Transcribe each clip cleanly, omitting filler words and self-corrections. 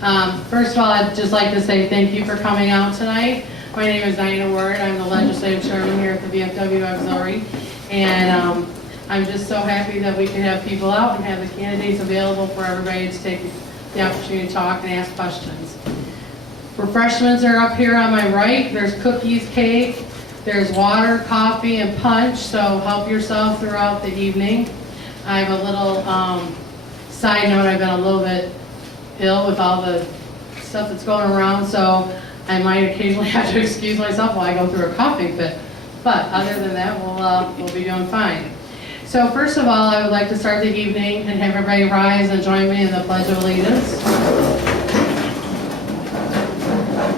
First of all, I'd just like to say thank you for coming out tonight. My name is Diana Ward. I'm the legislative chairman here at the VFW Auxiliary. And I'm just so happy that we can have people out and have the candidates available for everybody to take the opportunity to talk and ask questions. Refreshments are up here on my right. There's cookies, cake, there's water, coffee, and punch, so help yourself throughout the evening. I have a little side note, I've been a little bit ill with all the stuff that's going around, so I might occasionally have to excuse myself while I go through a coughing fit. But other than that, we'll be doing fine. So first of all, I would like to start the evening and have everybody rise and join me in the Pledge of Allegiance.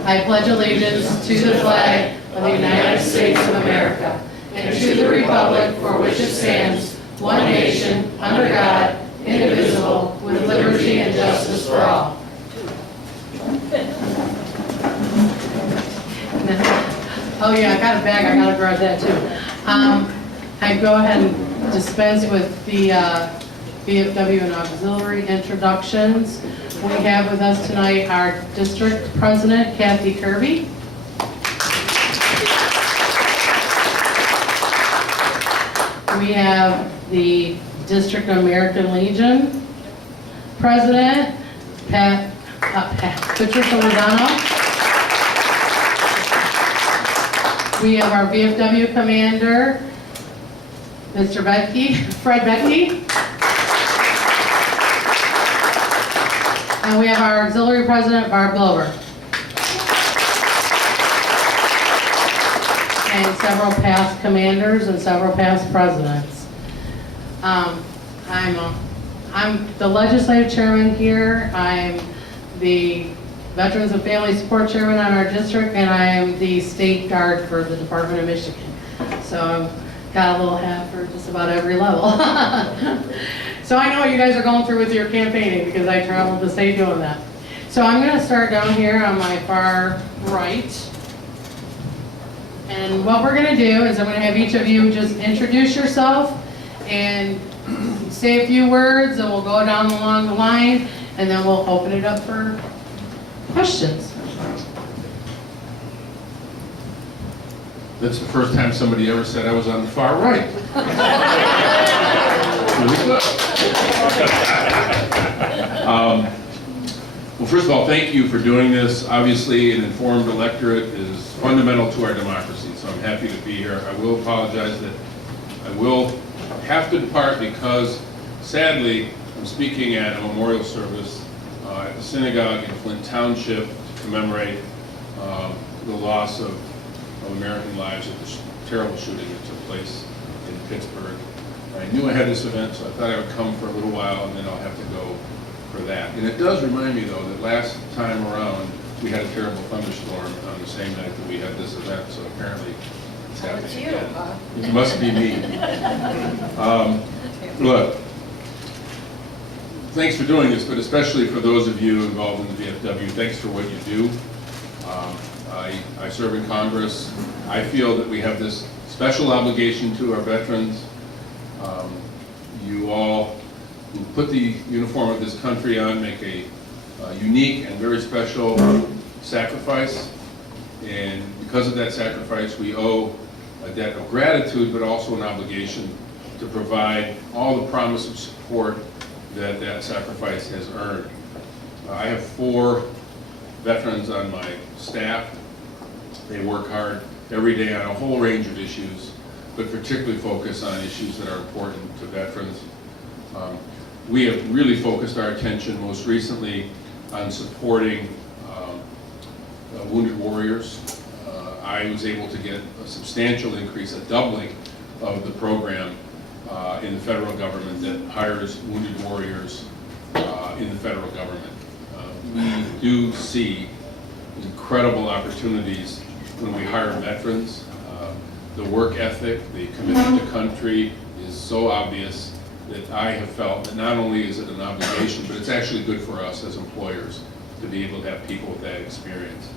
I pledge allegiance to the flag of the United States of America and to the republic for which it stands, one nation, under God, indivisible, with liberty and justice for all. Oh yeah, I got a bag, I gotta grab that too. I go ahead and dispense with the VFW and auxiliary introductions. We have with us tonight our district president, Kathy Kirby. We have the District American Legion president, Patricia Lozano. We have our VFW commander, Mr. Fred Becky. And we have our auxiliary president, Barb Glover. And several past commanders and several past presidents. I'm the legislative chairman here. I'm the Veterans and Family Support Chairman on our district, and I am the state guard for the Department of Michigan. So I've got a little hat for just about every level. So I know what you guys are going through with your campaigning because I traveled the state doing that. So I'm going to start down here on my far right. And what we're going to do is I'm going to have each of you just introduce yourself and say a few words, and we'll go down along the line, and then we'll open it up for questions. That's the first time somebody ever said I was on the far right. Really good. Well, first of all, thank you for doing this. Obviously, an informed electorate is fundamental to our democracy, so I'm happy to be here. I will apologize that I will have to depart because, sadly, I'm speaking at a memorial service at the synagogue in Flint Township to commemorate the loss of American lives at the terrible shooting that took place in Pittsburgh. I knew I had this event, so I thought I would come for a little while, and then I'll have to go for that. And it does remind me, though, that last time around, we had a terrible thunderstorm on the same night that we had this event, so apparently it's happening again. It must be me. Look, thanks for doing this, but especially for those of you involved in the VFW, thanks for what you do. I serve in Congress. I feel that we have this special obligation to our veterans. You all who put the uniform of this country on make a unique and very special sacrifice. And because of that sacrifice, we owe a debt of gratitude, but also an obligation to provide all the promise of support that that sacrifice has earned. I have 4 veterans on my staff. They work hard every day on a whole range of issues, but particularly focus on issues that are important to veterans. We have really focused our attention most recently on supporting wounded warriors. I was able to get a substantial increase, a doubling of the program in the federal government that hires wounded warriors in the federal government. We do see incredible opportunities when we hire veterans. The work ethic, the commitment to country is so obvious that I have felt that not only is it an obligation, but it's actually good for us as employers to be able to have people with that experience.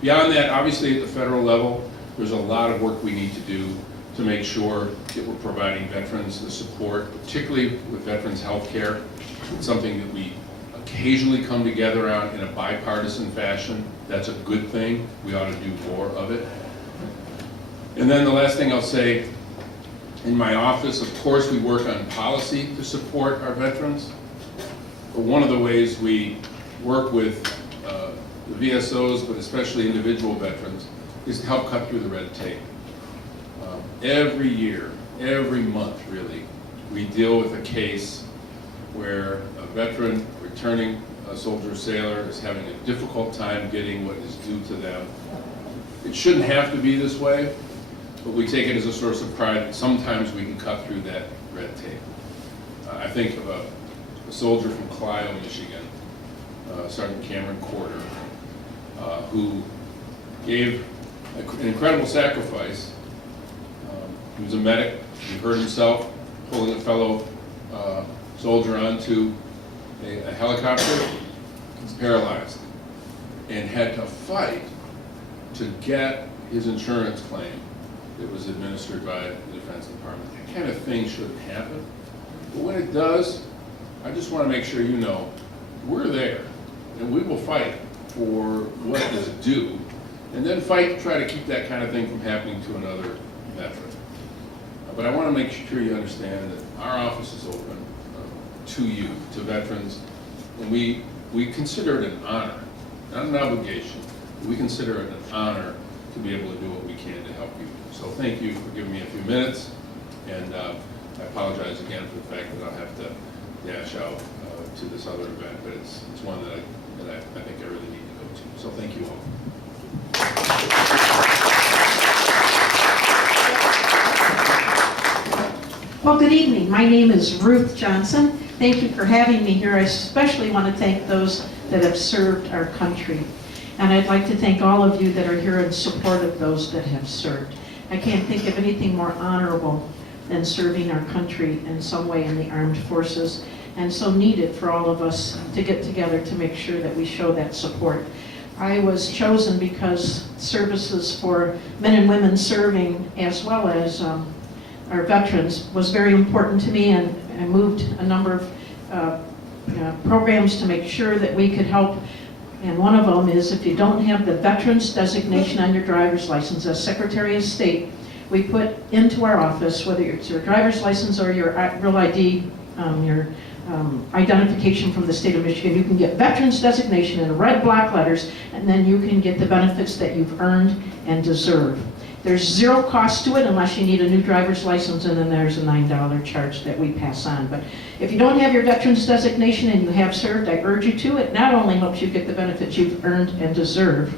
Beyond that, obviously at the federal level, there's a lot of work we need to do to make sure that we're providing veterans the support, particularly with veterans health care. It's something that we occasionally come together on in a bipartisan fashion. That's a good thing. We ought to do more of it. And then the last thing I'll say, in my office, of course, we work on policy to support our veterans. But one of the ways we work with the VSOs, but especially individual veterans, is to help cut through the red tape. Every year, every month really, we deal with a case where a veteran returning a soldier or sailor is having a difficult time getting what is due to them. It shouldn't have to be this way, but we take it as a source of pride that sometimes we can cut through that red tape. I think of a soldier from Clio, Michigan, Sergeant Cameron Corder, who gave an incredible sacrifice. He was a medic. He hurt himself pulling a fellow soldier onto a helicopter. He's paralyzed and had to fight to get his insurance claim that was administered by the Defense Department. That kind of thing shouldn't happen. But when it does, I just want to make sure you know we're there and we will fight for what is due, and then fight to try to keep that kind of thing from happening to another veteran. But I want to make sure you understand that our office is open to you, to veterans, and we consider it an honor, not an obligation. We consider it an honor to be able to do what we can to help you. So thank you for giving me a few minutes, and I apologize again for the fact that I'll have to dash out to this other event, but it's one that I think I really need to go to. So thank you all. Well, good evening. My name is Ruth Johnson. Thank you for having me here. I especially want to thank those that have served our country. And I'd like to thank all of you that are here in support of those that have served. I can't think of anything more honorable than serving our country in some way in the armed forces, and so needed for all of us to get together to make sure that we show that support. I was chosen because services for men and women serving, as well as our veterans, was very important to me, and I moved a number of programs to make sure that we could help. And one of them is, if you don't have the veterans designation on your driver's license, as Secretary of State, we put into our office, whether it's your driver's license or your real ID, your identification from the state of Michigan, you can get veterans designation in red block letters, and then you can get the benefits that you've earned and deserve. There's zero cost to it unless you need a new driver's license, and then there's a $9 charge that we pass on. But if you don't have your veterans designation and you have served, I urge you to. It not only helps you get the benefits you've earned and deserve,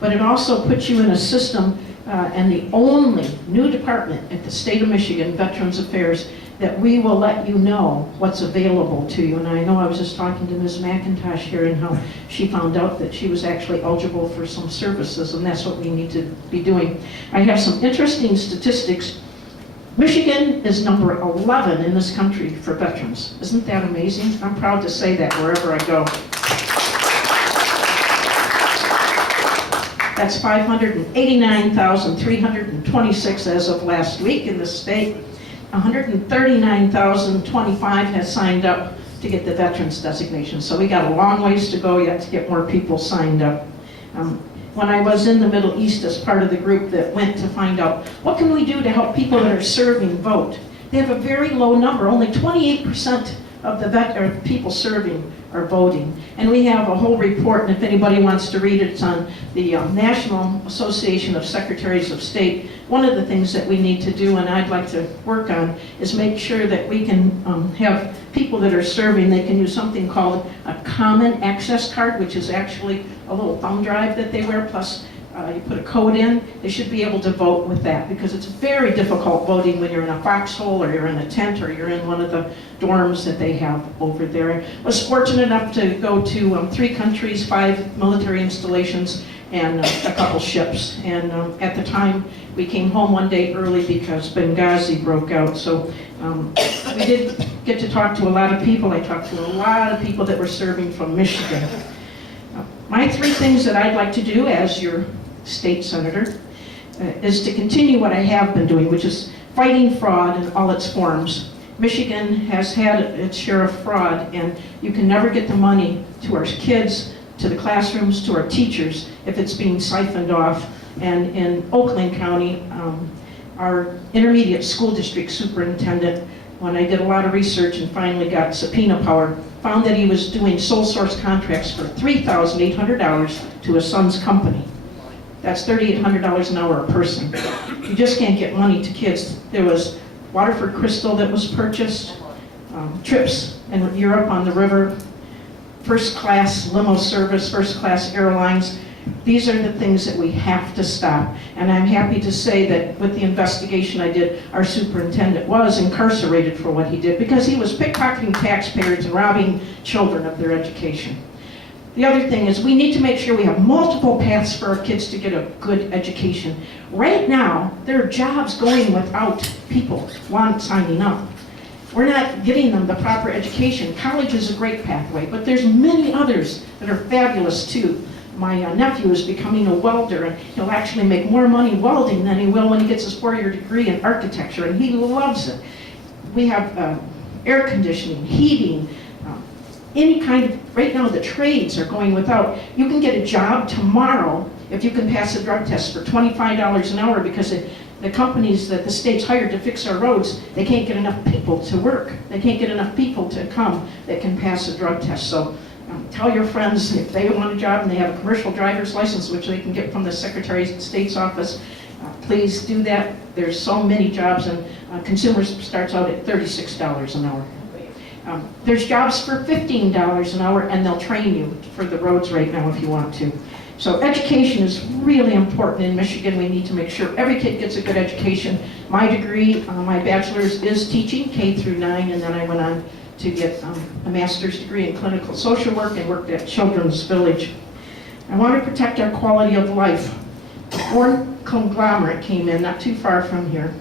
but it also puts you in a system and the only new department at the state of Michigan, Veterans Affairs, that we will let you know what's available to you. And I know I was just talking to Ms. McIntosh here and how she found out that she was actually eligible for some services, and that's what we need to be doing. I have some interesting statistics. Michigan is number 11 in this country for veterans. Isn't that amazing? I'm proud to say that wherever I go. That's 589,326 as of last week in the state. 139,025 has signed up to get the veterans designation. So we got a long ways to go yet to get more people signed up. When I was in the Middle East as part of the group that went to find out what can we do to help people that are serving vote, they have a very low number. Only 28% of the people serving are voting. And we have a whole report, and if anybody wants to read it, it's on the National Association of Secretaries of State. One of the things that we need to do, and I'd like to work on, is make sure that we can have people that are serving, they can use something called a common access card, which is actually a little thumb drive that they wear, plus you put a code in. They should be able to vote with that, because it's very difficult voting when you're in a foxhole or you're in a tent or you're in one of the dorms that they have over there. I was fortunate enough to go to 3 countries, 5 military installations, and a couple ships. And at the time, we came home one day early because Benghazi broke out. So we did get to talk to a lot of people. I talked to a lot of people that were serving from Michigan. My 3 things that I'd like to do as your state senator is to continue what I have been doing, which is fighting fraud in all its forms, Michigan has had its share of fraud, and you can never get the money to our kids, to the classrooms, to our teachers, if it's being siphoned off. And in Oakland County, our intermediate school district superintendent, when I did a lot of research and finally got subpoena power, found that he was doing sole source contracts for $3,800 to his son's company. That's $3,800 an hour a person. You just can't get money to kids. There was Waterford Crystal that was purchased, trips in Europe on the river, first class limo service, first class airlines. These are the things that we have to stop. And I'm happy to say that with the investigation I did, our superintendent was incarcerated for what he did because he was pickpocketing taxpayers and robbing children of their education. The other thing is we need to make sure we have multiple paths for our kids to get a good education. Right now, there are jobs going without people signing up. We're not getting them the proper education. College is a great pathway, but there's many others that are fabulous too. My nephew is becoming a welder, and he'll actually make more money welding than he will when he gets his 4-year degree in architecture, and he loves it. We have air conditioning, heating, any kind of, right now the trades are going without. You can get a job tomorrow if you can pass a drug test for $25 an hour because the companies that the state's hired to fix our roads, they can't get enough people to work. They can't get enough people to come that can pass a drug test. So tell your friends if they want a job and they have a commercial driver's license, which they can get from the Secretary of State's office, please do that. There's so many jobs, and consumers starts out at $36 an hour. There's jobs for $15 an hour, and they'll train you for the roads right now if you want to. So education is really important in Michigan. We need to make sure every kid gets a good education. My degree, my bachelor's is teaching, K through 9, and then I went on to get a master's degree in clinical social work and worked at Children's Village. I want to protect our quality of life. A foreign conglomerate came in not too far from here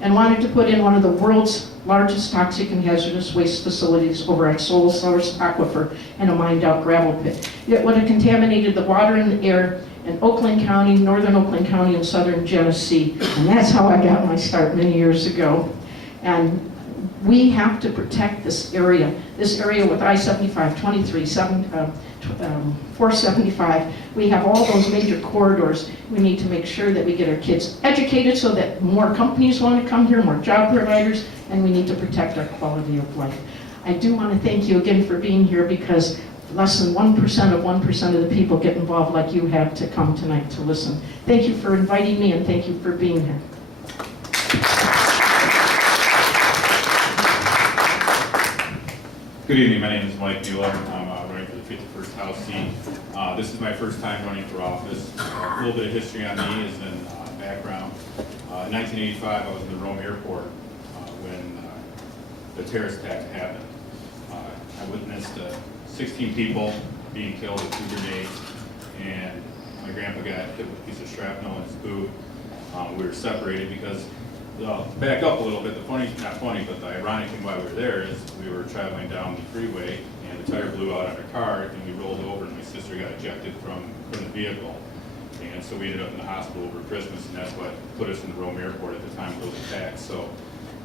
and wanted to put in one of the world's largest toxic and hazardous waste facilities over at Sole Source Aquifer and a mined-out gravel pit. It would have contaminated the water and the air in Oakland County, northern Oakland County, and southern Genesee. And that's how I got my start many years ago. And we have to protect this area with I-75, 23, 475. We have all those major corridors. We need to make sure that we get our kids educated so that more companies want to come here, more job providers, and we need to protect our quality of life. I do want to thank you again for being here because less than 1% of 1% of the people get involved like you have to come tonight to listen. Thank you for inviting me and thank you for being here. Good evening, my name is Mike Mueller. I'm running for the 51st House seat. This is my first time running for office. A little bit of history on me is in background. In 1985, I was in the Rome airport when the terrorist attack happened. I witnessed 16 people being killed with 2 grenades, and my grandpa got hit with a piece of shrapnel in his boot. We were separated because back up a little bit, not funny, but the ironic thing why we were there is we were traveling down the freeway and the tire blew out on our car and we rolled over and my sister got ejected from the vehicle. And so we ended up in the hospital over Christmas, and that's what put us in the Rome airport at the time of those attacks. So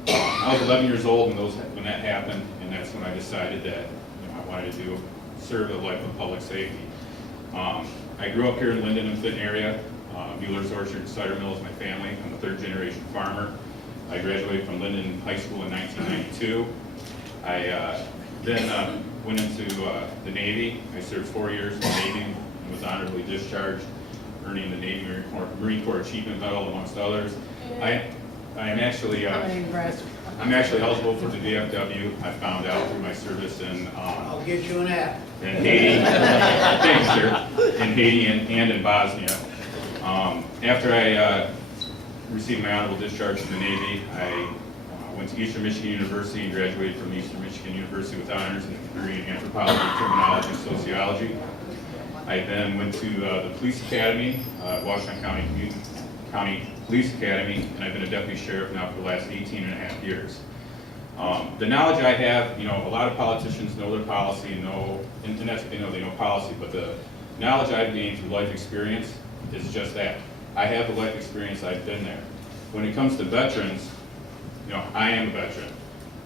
I was 11 years old when that happened, and that's when I decided that I wanted to serve a life of public safety. I grew up here in Linden and Fenton area. Mueller's Orchard Cider Mill is my family. I'm a 3rd generation farmer. I graduated from Linden High School in 1992. I then went into the Navy. I served 4 years in the Navy and was honorably discharged, earning the Navy Marine Corps Achievement Medal, amongst others. I'm actually eligible for the VFW. I found out through my service in I'll get you an app. In Haiti. Thanks, sir. In Haiti and in Bosnia. After I received my honorable discharge from the Navy, I went to Eastern Michigan University and graduated from Eastern Michigan University with honors in a degree in anthropology, criminology, and sociology. I then went to the police academy, Washington County Police Academy, and I've been a deputy sheriff now for the last 18 and a half years. The knowledge I have, a lot of politicians know their policy and that's what they know policy, but the knowledge I've gained through life experience is just that. I have the life experience, I've been there. When it comes to veterans, I am a veteran.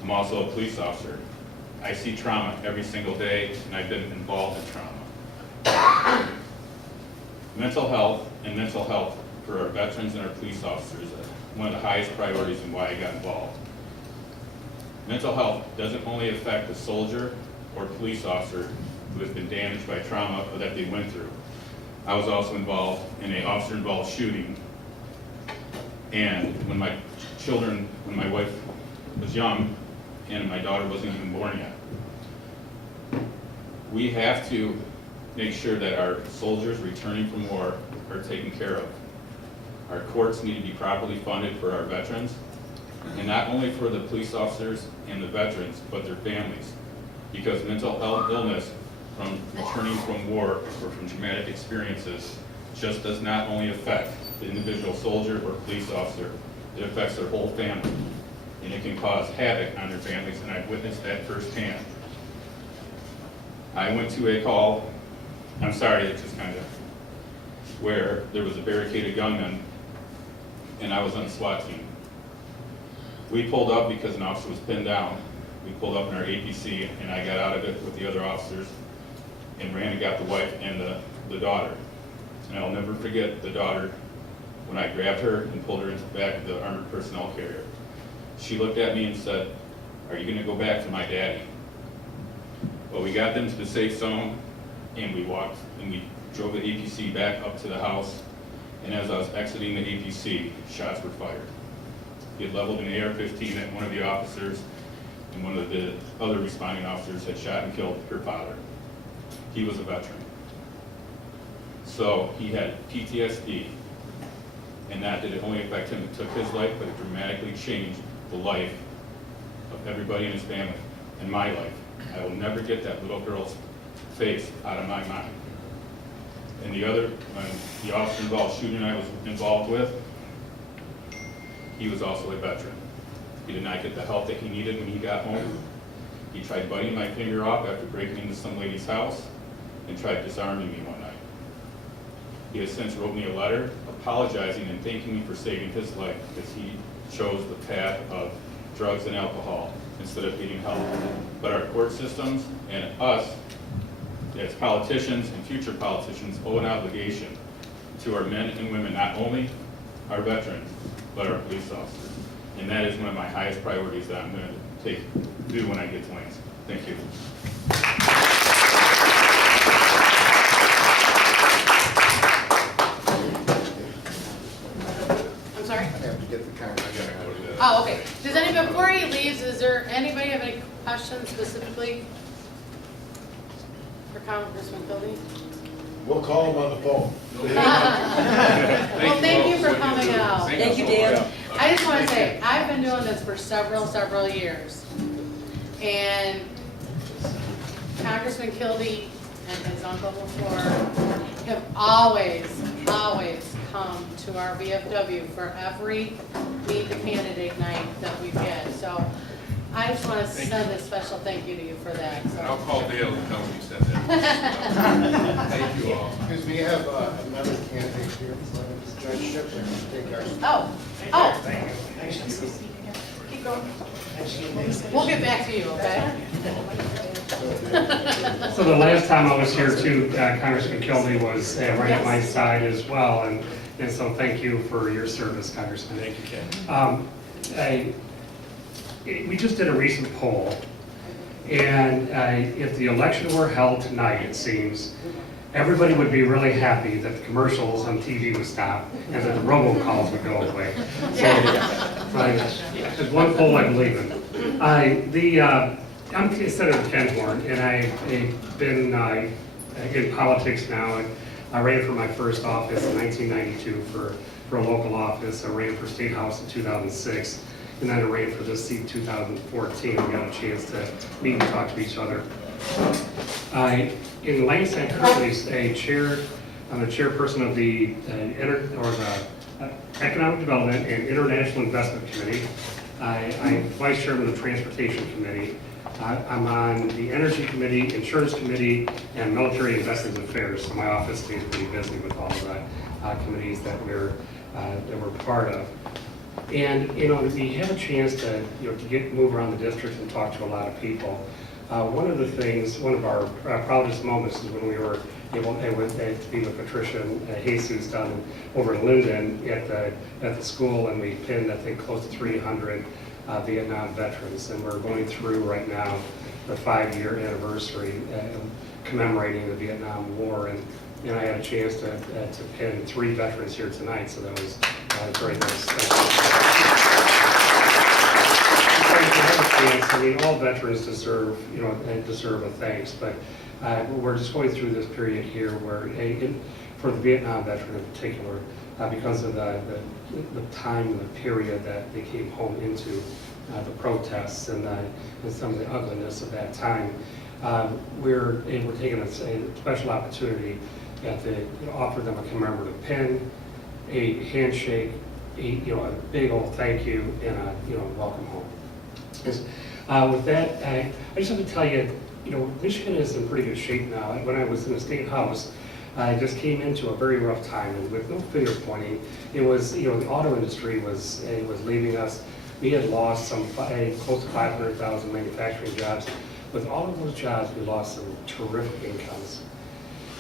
I'm also a police officer. I see trauma every single day, and I've been involved in trauma. Mental health for our veterans and our police officers is one of the highest priorities and why I got involved. Mental health doesn't only affect the soldier or police officer who has been damaged by trauma or that they went through. I was also involved in an officer-involved shooting, and when my wife was young and my daughter wasn't even born yet. We have to make sure that our soldiers returning from war are taken care of. Our courts need to be properly funded for our veterans, and not only for the police officers and the veterans, but their families. Because mental health illness from returning from war or from traumatic experiences just does not only affect the individual soldier or police officer, it affects their whole family. And it can cause havoc on their families, and I've witnessed that firsthand. I went to a call, I'm sorry, it's just kind of, where there was a barricaded gunman, and I was on the SWAT team. We pulled up because an officer was pinned down. We pulled up in our APC, and I got out of it with the other officers and ran and got the wife and the daughter. And I'll never forget the daughter when I grabbed her and pulled her into the back of the armored personnel carrier. She looked at me and said, "Are you going to go back to my daddy?" Well, we got them to the safe zone, and we walked, and we drove the APC back up to the house, and as I was exiting the APC, shots were fired. He had leveled an AR-15 at one of the officers, and one of the other responding officers had shot and killed her father. He was a veteran. So he had PTSD, and that didn't only affect him, it took his life, but it dramatically changed the life of everybody in his family, and my life. I will never get that little girl's face out of my mind. And when the officer-involved shooting I was involved with, he was also a veteran. He did not get the help that he needed when he got home. He tried biting my finger off after breaking into some lady's house and tried disarming me one night. He has since wrote me a letter apologizing and thanking me for saving his life because he chose the path of drugs and alcohol instead of getting help. But our court systems and us as politicians and future politicians owe an obligation to our men and women, not only our veterans, but our police officers. And that is one of my highest priorities that I'm going to do when I get to Lansing. Thank you. I'm sorry? I have to get the camera. Oh, okay. Does anybody, before he leaves, is there anybody have any questions specifically for Congressman Kildee? We'll call him on the phone. Well, thank you for coming out. Thank you, Dan. I just want to say, I've been doing this for several years. And Congressman Kildee and his uncle before have always come to our VFW for every Meet the Candidate night that we get. So I just want to send a special thank you to you for that. And I'll So. call Dale and tell him you said that. Thank you all. Because we have another candidate here, Judge Shipley, take our. Oh. Keep going. We'll get back to you, okay? So the last time I was here too, Congressman Kildee was right at my side as well, and so thank you for your service, Congressman. Thank you, Ken. We just did a recent poll, and if the election were held tonight, it seems, everybody would be really happy that the commercials on TV would stop and that the robocalls would go away. So, there's one poll I believe in. I'm Senator Ken Horn, and I've been in politics now. And I ran for my first office in 1992 for a local office. I ran for State House in 2006, and then I ran for this seat in 2014. We got a chance to meet and talk to each other. In Lansing, currently I'm the chairperson of the Economic Development and International Investment Committee. I'm vice chairman of the Transportation Committee. I'm on the Energy Committee, Insurance Committee, and Military and Veterans Affairs. So my office stays pretty busy with all of the committees that we're part of. And, you know, we have a chance to, you know, to move around the district and talk to a lot of people. One of the things, one of our proudest moments is when we were able to be with Patricia and Jesus down over in Linden at the school, and we pinned, I think, close to 300 Vietnam veterans. And we're going through right now the 5-year anniversary commemorating the Vietnam War. And I had a chance to pin 3 veterans here tonight, so that was very nice. I mean, all veterans deserve, you know, deserve a thanks, but we're just going through this period here where, for the Vietnam veteran in particular, because of the time and the period that they came home into, the protests and some of the ugliness of that time, we're taking a special opportunity to offer them a commemorative pin, a handshake, a big old thank you, and a welcome home. With that, I just have to tell you, Michigan is in pretty good shape now. When I was in the State House, I just came into a very rough time, and with no finger pointing, it was, the auto industry was leaving us. We had lost close to 500,000 manufacturing jobs. With all of those jobs, we lost some terrific incomes.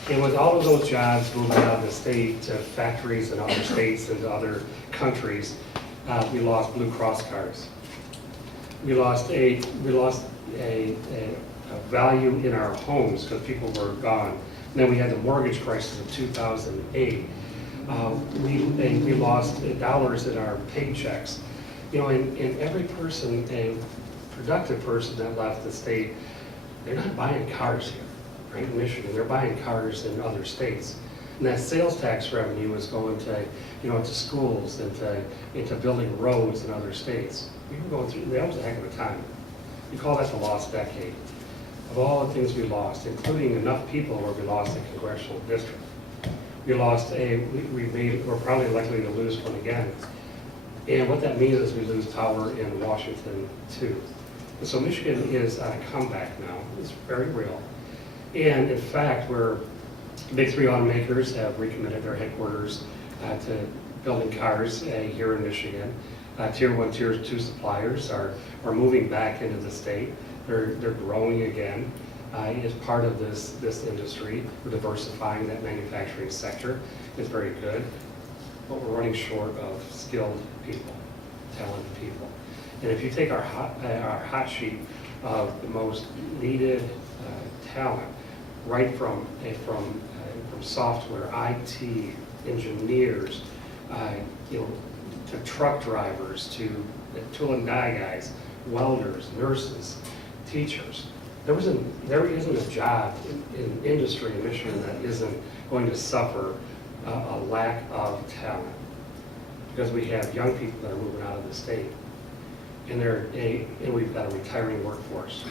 And with all of those jobs moving out of the state to factories in other states and to other countries, we lost Blue Cross cards. We lost a value in our homes because people were gone. And then we had the mortgage crisis of 2008. We lost dollars in our paychecks. And every person, a productive person that left the state, they're not buying cars here, right, in Michigan. They're buying cars in other states. And that sales tax revenue was going to, to schools and into building roads in other states. We were going through, that was a heck of a time. We call that the lost decade. Of all the things we lost, including enough people where we lost a congressional district. We lost we're probably likely to lose one again. And what that means is we lose power in Washington too. And so Michigan is on a comeback now. It's very real. And in fact, big 3 automakers have recommitted their headquarters to building cars here in Michigan. Tier 1, Tier 2 suppliers are moving back into the state. They're growing again as part of this industry. We're diversifying that manufacturing sector. It's very good, but we're running short of skilled people, talented people. And if you take our hot sheet of the most needed talent, right from software, IT, engineers, to truck drivers, to tool and die guys, welders, nurses, teachers. There isn't a job in industry in Michigan that isn't going to suffer a lack of talent, because we have young people that are moving out of the state, and we've got a retiring workforce.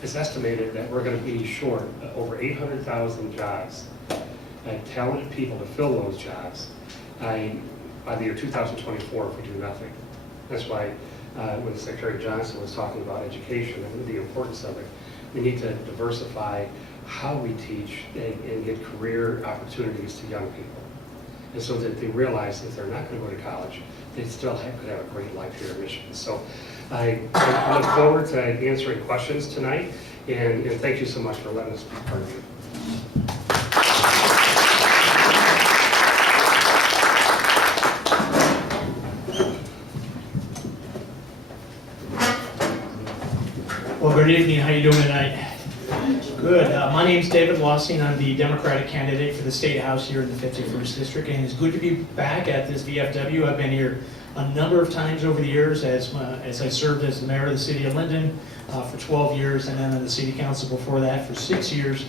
It's estimated that we're going to be short over 800,000 jobs, talented people to fill those jobs by the year 2024 if we do nothing. That's why when Secretary Johnson was talking about education and the importance of it, we need to diversify how we teach and get career opportunities to young people. And so that they realize if they're not going to go to college, they still could have a great life here in Michigan. So I look forward to answering questions tonight, and thank you so much for letting us be part of it. Well, good evening. How you doing tonight? Good. My name's David Lossing. I'm the Democratic candidate for the State House here in the 51st District, and it's good to be back at this VFW. I've been here a number of times over the years as I served as the mayor of the city of Linden for 12 years, and then on the city council before that for 6 years.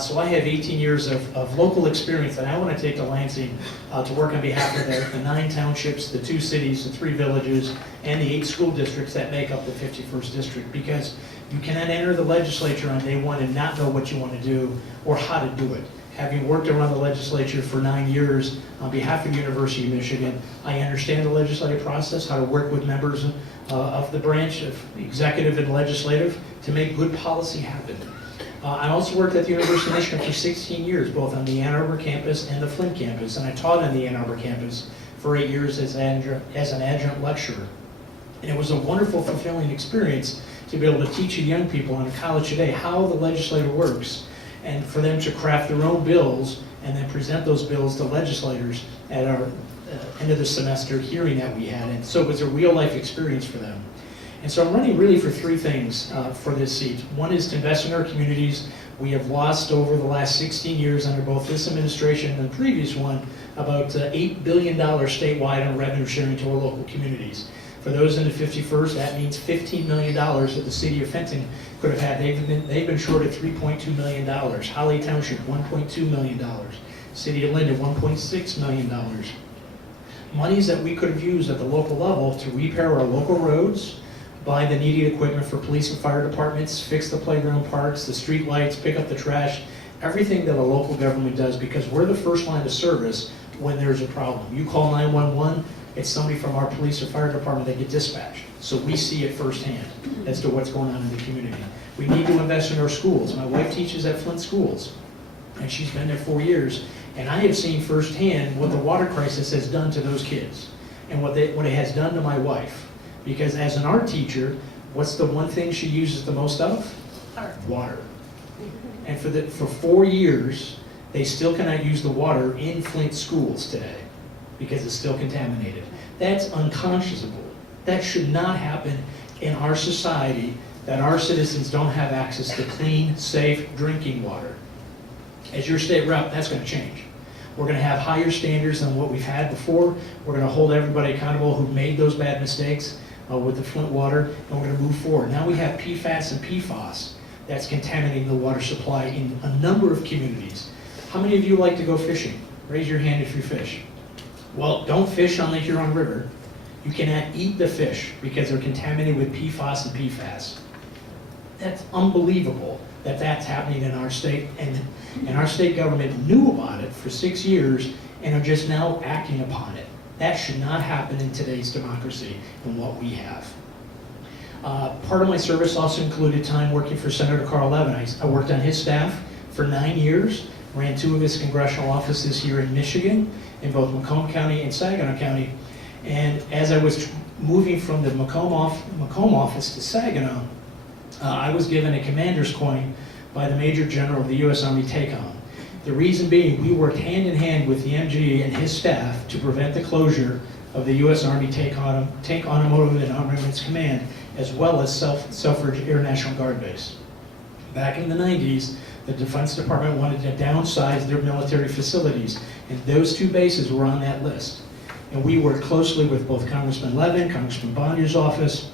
So I have 18 years of local experience, and I want to take to Lansing to work on behalf of the 9 townships, the 2 cities, the 3 villages, and the 8 school districts that make up the 51st District, because you cannot enter the legislature on day 1 and not know what you want to do or how to do it. Having worked around the legislature for 9 years on behalf of the University of Michigan, I understand the legislative process, how to work with members of the branch, of the executive and legislative, to make good policy happen. I also worked at the University of Michigan for 16 years, both on the Ann Arbor campus and the Flint campus, and I taught on the Ann Arbor campus for 8 years as an adjunct lecturer. And it was a wonderful, fulfilling experience to be able to teach young people in college today how the legislature works, and for them to craft their own bills and then present those bills to legislators at our end of the semester hearing that we had. And so it was a real life experience for them. And so I'm running really for three things for this seat. One is to invest in our communities. We have lost over the last 16 years under both this administration and the previous one about $8 billion statewide on revenue sharing to our local communities. For those in the 51st, that means $15 million that the city of Fenton could have had. They've been short at $3.2 million. Holly Township, $1.2 million. City of Linden, $1.6 million. Monies that we could have used at the local level to repair our local roads, buy the needed equipment for police and fire departments, fix the playground parks, the street lights, pick up the trash, everything that a local government does, because we're the first line of service when there's a problem. You call 911, it's somebody from our police or fire department that get dispatched. So we see it firsthand as to what's going on in the community. We need to invest in our schools. My wife teaches at Flint Schools, and she's been there 4 years, and I have seen firsthand what the water crisis has done to those kids and what it has done to my wife. Because as an art teacher, what's the one thing she uses the most of? Water. And for 4 years, they still cannot use the water in Flint schools today because it's still contaminated. That's unconscionable. That should not happen in our society, that our citizens don't have access to clean, safe drinking water. As your state rep, that's going to change. We're going to have higher standards than what we've had before. We're going to hold everybody accountable who made those bad mistakes with the Flint water, and we're going to move forward. Now we have PFAS and PFOS that's contaminating the water supply in a number of communities. How many of you like to go fishing? Raise your hand if you fish. Well, don't fish on the Huron River. You cannot eat the fish because they're contaminated with PFOS and PFAS. That's unbelievable that that's happening in our state, and our state government knew about it for 6 years and are just now acting upon it. That should not happen in today's democracy and what we have. Part of my service also included time working for Senator Carl Levin. I worked on his staff for 9 years, ran 2 of his congressional offices here in Michigan, in both Macomb County and Saginaw County. And as I was moving from the Macomb office to Saginaw, I was given a commander's coin by the Major General of the U.S. Army Take-On. The reason being, we worked hand in hand with the MG and his staff to prevent the closure of the U.S. Army Tank Automotive and Armaments Command, as well as Selfridge Air National Guard Base. Back in the 90s, the Defense Department wanted to downsize their military facilities, and those 2 bases were on that list. And we worked closely with both Congressman Levin, Congressman Bonnier's office,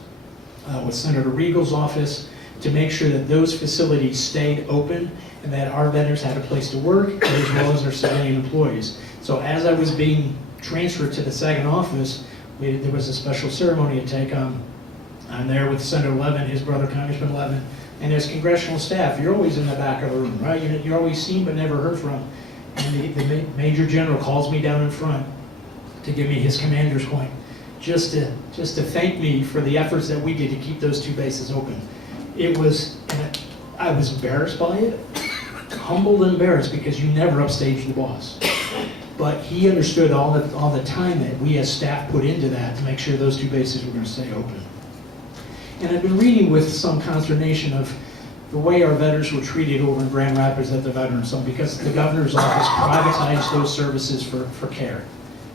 with Senator Regal's office, to make sure that those facilities stayed open and that our veterans had a place to work, as well as their civilian employees. So as I was being transferred to the second office, there was a special ceremony to take on. I'm there with Senator Levin, his brother Congressman Levin, and his congressional staff. You're always in the back of the room, right? You're always seen but never heard from. And the Major General calls me down in front to give me his commander's coin, just to thank me for the efforts that we did to keep those 2 bases open. I was embarrassed by it, humbled and embarrassed, because you never upstage the boss. But he understood all the time that we as staff put into that to make sure those 2 bases were going to stay open. And I've been reading with some consternation of the way our veterans were treated over in Grand Rapids at the Veterans Home, because the governor's office privatized those services for care.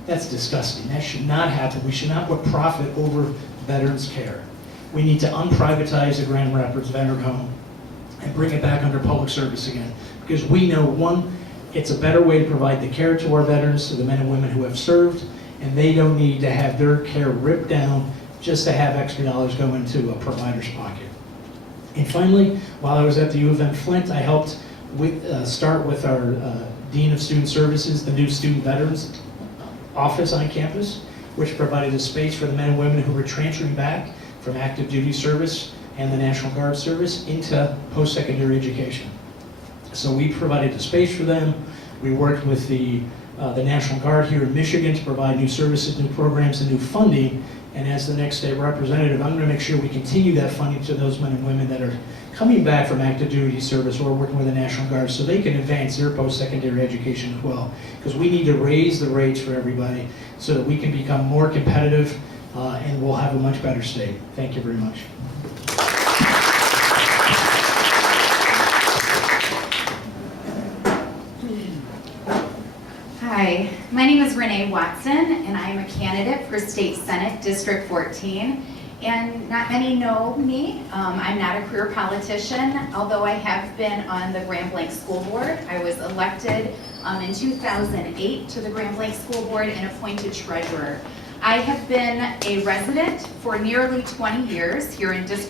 That's disgusting. That should not happen. We should not put profit over veterans' care. We need to unprivatize the Grand Rapids Veteran Home and bring it back under public service again. Because we know, one, it's a better way to provide the care to our veterans, to the men and women who have served, and they don't need to have their care ripped down just to have extra dollars go into a provider's pocket. And finally, while I was at the U of M Flint, I helped start with our Dean of Student Services, the new Student Veterans office on campus, which provided a space for the men and women who were transferring back from active duty service and the National Guard service into post-secondary education. So we provided a space for them. We worked with the National Guard here in Michigan to provide new services, new programs, and new funding. And as the next state representative, I'm going to make sure we continue that funding to those men and women that are coming back from active duty service or working with the National Guard, so they can advance their post-secondary education as well. Because we need to raise the rates for everybody so that we can become more competitive and we'll have a much better state. Thank you very much. Hi, my name is Renee Watson, and I am a candidate for State Senate District 14. And not many know me. I'm not a career politician, although I have been on the Grand Blanc School Board. I was elected in 2008 to the Grand Blanc School Board and appointed treasurer. I have been a resident for nearly 20 years here in District